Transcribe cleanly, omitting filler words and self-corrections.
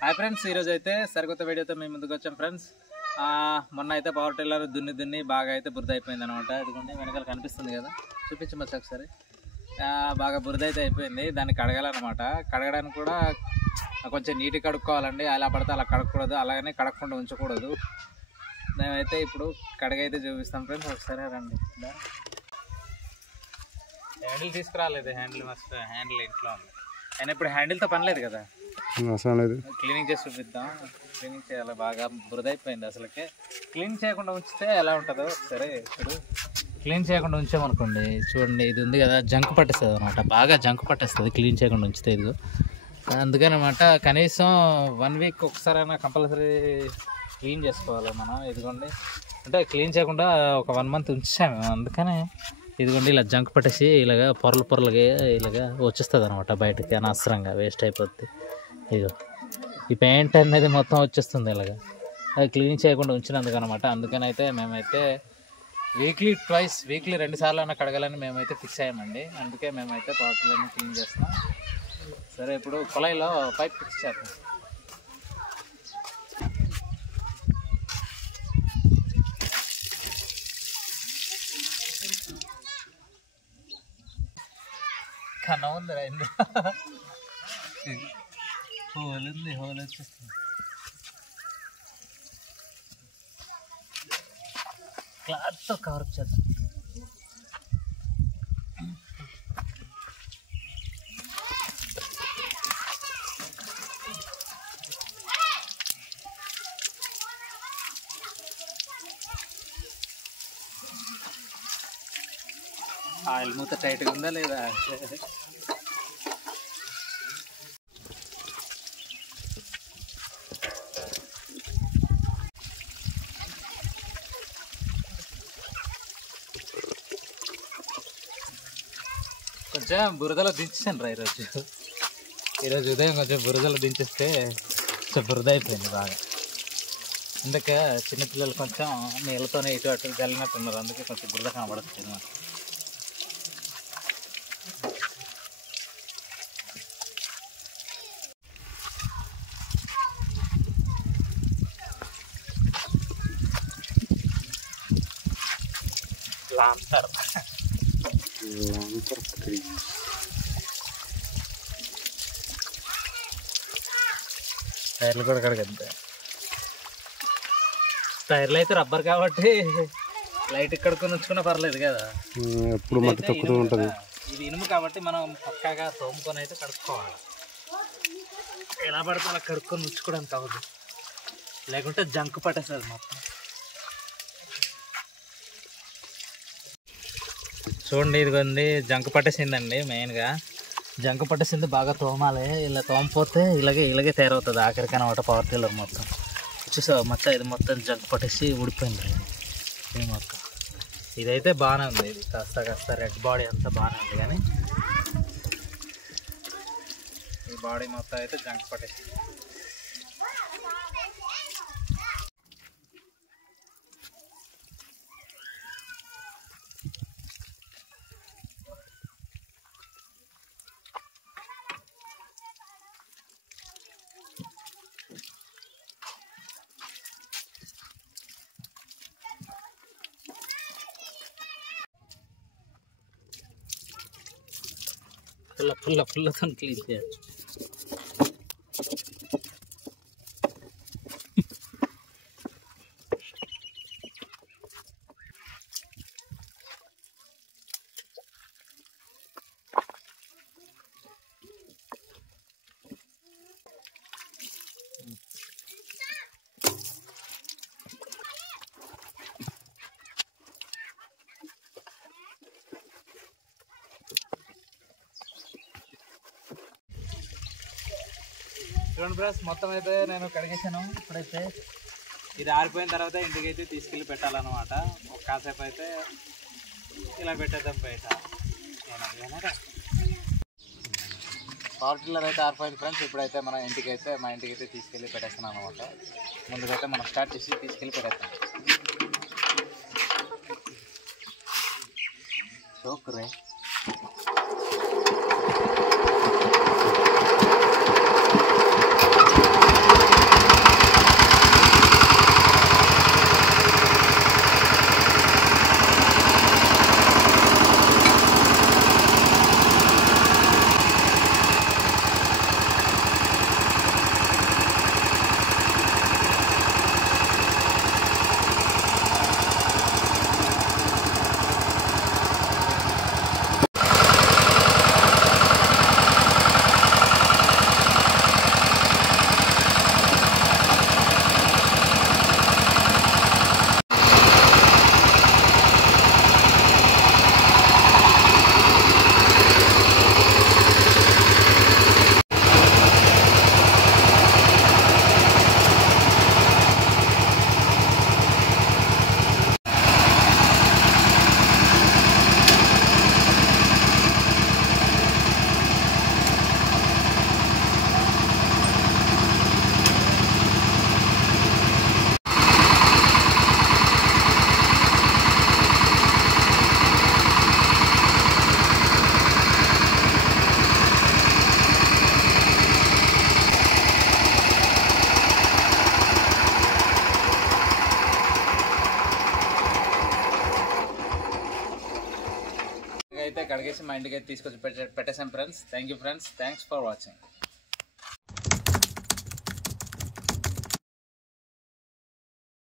Hi friends, ఈరోజు అయితే సరికొత్త వీడియోతో మేము ముందుకు వచ్చాం ఫ్రెండ్స్. మొన్న అయితే పవర్ టిల్లర్ దున్ని బాగా అయితే బురద అయిపోయింది అనమాట. ఇదిగోండి వెనకాల కనిపిస్తుంది కదా, చూపించమచ్చు ఒకసారి. బాగా బురద అయితే అయిపోయింది, దాన్ని కడగాలన్నమాట. కడగడానికి కూడా కొంచెం నీట్గా కడుక్కోవాలండి. అలా పడితే అలా కడగకూడదు, అలాగనే కడగకుండా ఉంచకూడదు. మేమైతే ఇప్పుడు కడగైతే చూపిస్తాం ఫ్రెండ్స్, ఒకసారి రండి. హ్యాండిల్ తీసుకురాలేదు, హ్యాండిల్ ఇంట్లో ఉంది. నేను ఇప్పుడు హ్యాండిల్తో పని లేదు కదా, క్లీనింగ్ చేసి చూపిద్దాం. క్లీనింగ్ చేయాలి, బాగా బురద అయిపోయింది. అసలుకే క్లీన్ చేయకుండా ఉంచితే ఎలా ఉంటుందో ఒకసారి ఇప్పుడు క్లీన్ చేయకుండా ఉంచామనుకోండి, చూడండి ఇది ఉంది కదా, జంక్ పట్టేస్తుంది అనమాట. బాగా జంక్ పట్టేస్తుంది క్లీన్ చేయకుండా ఉంచితే. ఇదిగో అందుకని అనమాట, కనీసం 1 వీక్ ఒకసారైనా కంపల్సరీ క్లీన్ చేసుకోవాలి మనం. ఇదిగోండి అంటే క్లీన్ చేయకుండా ఒక 1 మంత్ ఉంచాము, అందుకనే ఇదిగోండి ఇలా జంక్ పట్టేసి ఇలాగ పొరలుగా ఇలాగ వచ్చేస్తుంది అనమాట బయటకి, అనవసరంగా వేస్ట్ అయిపోద్ది. ఇదిగో ఈ పెయింట్ అనేది మొత్తం వచ్చేస్తుంది ఇలాగ, అది క్లీన్ చేయకుండా ఉంచినందుకు అనమాట. అందుకనైతే మేమైతే వీక్లీ 2 సార్లు అయినా కడగాలని మేమైతే ఫిక్స్ అయ్యామండి. అందుకే మేమైతే పాటలన్నీ క్లీన్ చేస్తాం. సరే, ఇప్పుడు కుళాయిలో పైప్ ఫిక్స్ చేద్దాం. కన్నా ఉంది రైంది, హోల్ వచ్చేస్తుంది. క్లాత్తో కవర్ చేద్దాం. ఆయిల్ మూత టైట్గా ఉందా లేదా? కొంచెం బురదలో దించేసాను రా ఈరోజు ఉదయం కొంచెం బురదలో దించేస్తే కొంచెం బురద అయిపోయింది బాగా. అందుకే చిన్నపిల్లలు కొంచెం నీళ్ళతోనే ఇటు అటు జల్లినట్టున్నారు, అందుకే కొంచెం బురద కనబడుతుంది మాకు. లాంతర్ టైర్లు కూడా కడగద్దా. టైర్లు అయితే రబ్బర్ కాబట్టి లైట్ కడుక్కొని ఉంచుకున్నా పర్లేదు కదా, ఎప్పుడు మట్టి తక్కుతూ ఉంటుంది. ఇది ఇనుము కాబట్టి మనం పక్కాగా తోముకొని అయితే కడుక్కోవాలి. ఎలా పడితే అలా కడుక్కొని ఉంచుకోవడానికి అవ్వదు, లేకుంటే జంక్ పట్టేస్తుంది మొత్తం. చూడండి ఇదిగోండి జంక్ పట్టేసిందండి. మెయిన్గా జంక్ పట్టేసింది, బాగా తోమాలి. ఇలా తోమపోతే ఇలాగే తయారవుతుంది ఆఖరికి అనమాట పవర్ టిల్లర్ మొత్తం. చూసావు మొత్తం ఇది మొత్తం జంక్ పట్టేసి ఊడిపోయింది ఇది మొత్తం. ఇదైతే బాగానే ఉంది, ఇది కాస్త రెడ్ బాడీ అంతా బాగానే ఉంది, కానీ ఈ బాడీ మొత్తం అయితే జంక్ పట్టేసింది. పుల్లతో క్లీన్ చేయొచ్చు. చూడండి బ్రష్ మొత్తం అయితే నేను కడిగేసాను. ఇప్పుడైతే ఇది ఆరిపోయిన తర్వాత ఇంటికి అయితే తీసుకెళ్ళి పెట్టాలన్నమాట. ఒక కాసేపు అయితే ఇలా పెట్టేద్దాం బయట. పవర్ టిల్లర్ అయితే ఆరిపోయింది ఫ్రెండ్స్. ఇప్పుడైతే మన మా ఇంటికి అయితే తీసుకెళ్ళి పెట్టేస్తున్నాం అనమాట. ముందుకైతే మనం స్టార్ట్ చేసి తీసుకెళ్ళి పెట్టేస్తాం. చోకరే అయితే కడిగేసి మా ఇంటికి అయితే తీసుకొచ్చి పెట్టేసాం friends. Thank you friends, thanks for watching.